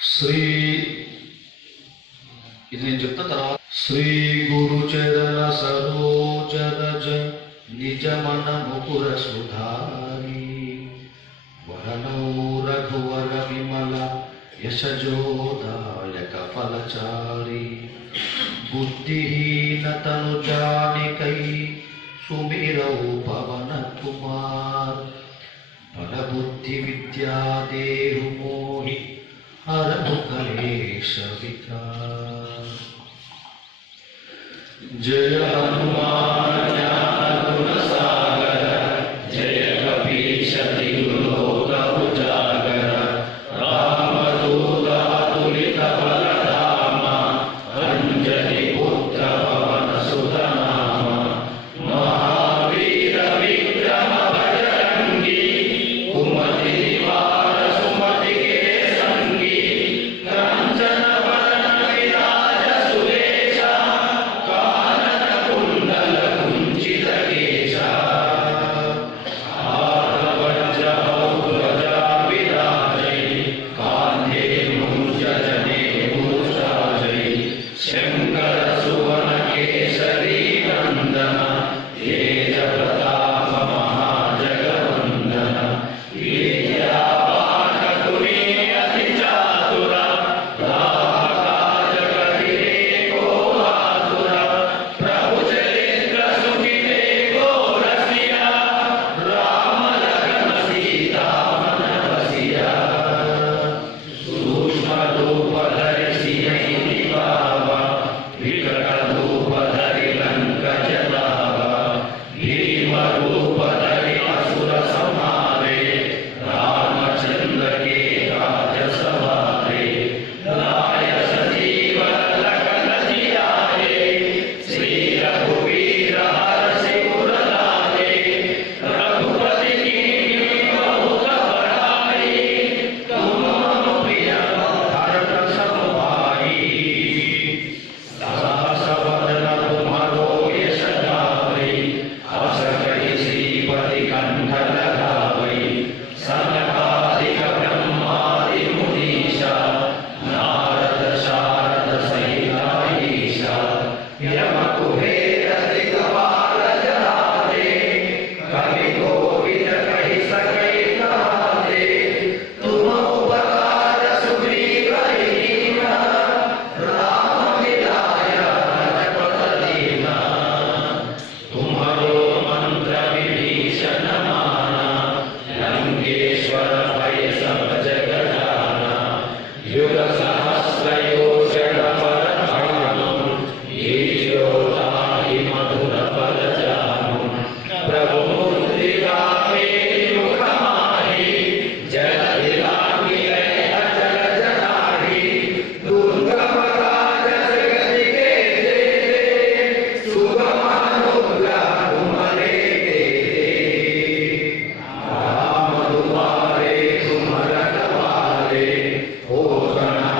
శ్రీ ఇది నేను చెప్తా తర్వాత శ్రీ గురు చరణ సరోజ రజ నిజ మన ముకుర సుధారి వరణౌ రఘువర విమల యశజోదాయక ఫలచారి బుద్ధిహీన తను జానికై సుమిరౌ పవన కుమార్ బల బుద్ధి విద్యా దేహు మోహి హరము కలేశ వికార్. జయ హనుమాన్ జ్ఞాన గుణ సాగర జయ కపీశ తిరులోక ఉజాగర రామదూత అతులిత బలధామ అంజని పుత్ర పవన సుత నామ మహావీర విక్రమ భజరంగి కుమతి నివార సుమతి కే సంగి కంచన వరణ విరాజ సురేశ కానన కుండల కుంచిత కేశ ఆర్ధవజ్ర ఔధ్వజ విరాజై కాంధే మూర్జనే భూషాజై శంకర సువన కేసరీ నందన తేజ ప్రతాప మహాజగవందన విద్యావానకుని అతి చాతుర రాకాజగతిరే కోలాతుర ప్రభు చరిత్ర సుఖితే గోరసియ రామ లఖన సీతామన వసియ సూక్ష్మ రూప ధరి సియై నివావ వికట రూప ధరి లంక జలావ భీమ రూప ధరి అసుర సంహారే రామచంద్ర के काज सवारे लाय सजीवन लखन जियाए श्री रघुवीर हरषि उर लाए रघुपति कीन्ही बहुत बड़ाई तुम मम प्रिय भरत सम भाई सहस वदन तुम्हारो यश गावै अस कहि श्रीपति कंठ लगावै सनकादिक ब्रह्मादि मुनीशा नारद शारद सहित ईशा यम कुबेर दिगपाल जहाते कवि कोविद कहि सकै कहाते तुम उपकार सुग्रीव हीना राम मिलाय रघुपत दीना तुम्हारो मंत्र विभीषण माना लंकेश्वर भय सब जग जाना युग सहस्र योषण पर भानु हीरो ताहि मधुर पद जानु प्रभु मुद्रिका मेरी मुख माहि जल दिलांगी अचल जनाहि दुर्गम काज जगति के जेते सुगम अनुग्रह तुम्हारे देते राम तुम्हारे तुम रखवारे हो गणा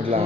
ఇట్లా